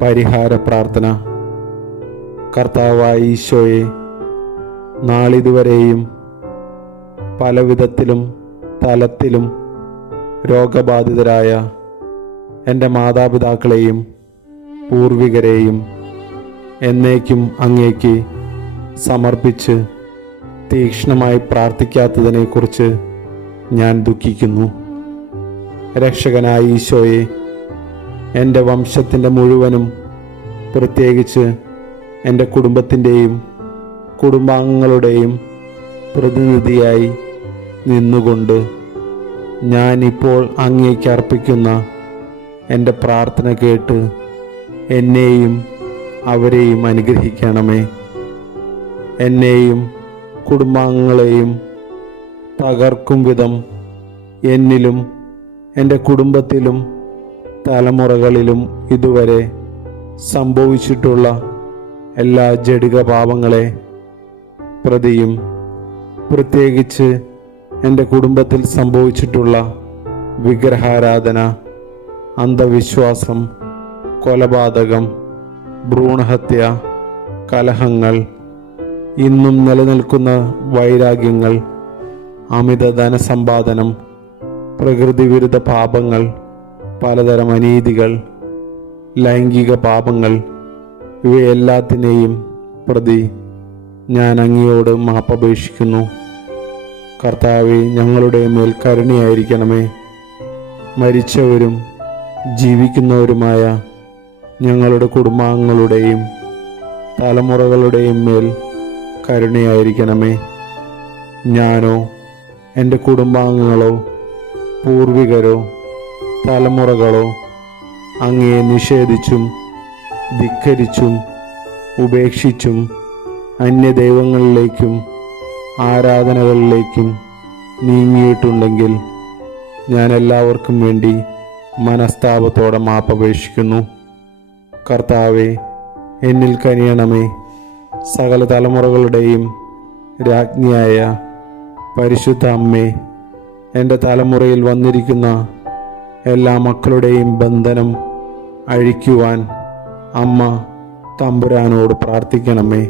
പരിഹാര പ്രാർത്ഥന. കർത്താവായ ഈശോയെ, നാളിതുവരെയും പലവിധത്തിലും തലത്തിലും രോഗബാധിതരായ എൻ്റെ മാതാപിതാക്കളെയും പൂർവികരെയും എന്നേക്കും അങ്ങേക്ക് സമർപ്പിച്ച് തീക്ഷ്ണമായി പ്രാർത്ഥിക്കാത്തതിനെക്കുറിച്ച് ഞാൻ ദുഃഖിക്കുന്നു. രക്ഷകനായ ഈശോയെ, എൻ്റെ വംശത്തിൻ്റെ മുഴുവനും, പ്രത്യേകിച്ച് എൻ്റെ കുടുംബത്തിൻ്റെയും കുടുംബാംഗങ്ങളുടെയും പ്രതിനിധിയായി നിന്നുകൊണ്ട് ഞാനിപ്പോൾ അങ്ങേക്ക് അർപ്പിക്കുന്ന എൻ്റെ പ്രാർത്ഥന കേട്ട് എന്നെയും അവരെയും അനുഗ്രഹിക്കണമേ. എന്നെയും കുടുംബാംഗങ്ങളെയും തകർക്കും വിധം എന്നിലും എൻ്റെ കുടുംബത്തിലും തലമുറകളിലും ഇതുവരെ സംഭവിച്ചിട്ടുള്ള എല്ലാ ജഡിക പാപങ്ങളെ പ്രതിയും, പ്രത്യേകിച്ച് എൻ്റെ കുടുംബത്തിൽ സംഭവിച്ചിട്ടുള്ള വിഗ്രഹാരാധന, അന്ധവിശ്വാസം, കൊലപാതകം, ഭ്രൂണഹത്യ, കലഹങ്ങൾ, ഇന്നും നിലനിൽക്കുന്ന വൈരാഗ്യങ്ങൾ, അമിത ധനസമ്പാദനം, പ്രകൃതി വിരുദ്ധ പാപങ്ങൾ, പലതരം അനീതികൾ, ലൈംഗിക പാപങ്ങൾ, ഇവയെല്ലാത്തിനെയും പ്രതി ഞാൻ അങ്ങയോട് മാപ്പപേക്ഷിക്കുന്നു. കർത്താവേ, ഞങ്ങളുടെ മേൽ കരുണയായിരിക്കണമേ. മരിച്ചവരും ജീവിക്കുന്നവരുമായ ഞങ്ങളുടെ കുടുംബാംഗങ്ങളുടെയും തലമുറകളുടെയും മേൽ കരുണയായിരിക്കണമേ. ഞാനോ എൻ്റെ കുടുംബാംഗങ്ങളോ പൂർവികരോ തലമുറകളോ അങ്ങയെ നിഷേധിച്ചും ധിക്കരിച്ചും ഉപേക്ഷിച്ചും അന്യദൈവങ്ങളിലേക്കും ആരാധനകളിലേക്കും നീങ്ങിയിട്ടുണ്ടെങ്കിൽ ഞാൻ എല്ലാവർക്കും വേണ്ടി മനസ്താപത്തോടെ മാപ്പപേക്ഷിക്കുന്നു. കർത്താവേ, എന്നിൽ കനിയണമേ. സകല തലമുറകളുടെയും രാജ്ഞിയായ പരിശുദ്ധ അമ്മേ, എൻ്റെ തലമുറയിൽ വന്നിരിക്കുന്ന എല്ലാ മക്കളുടെയും ബന്ധനം അഴിക്കുവാൻ അമ്മ തമ്പുരാനോട് പ്രാർത്ഥിക്കണമേ.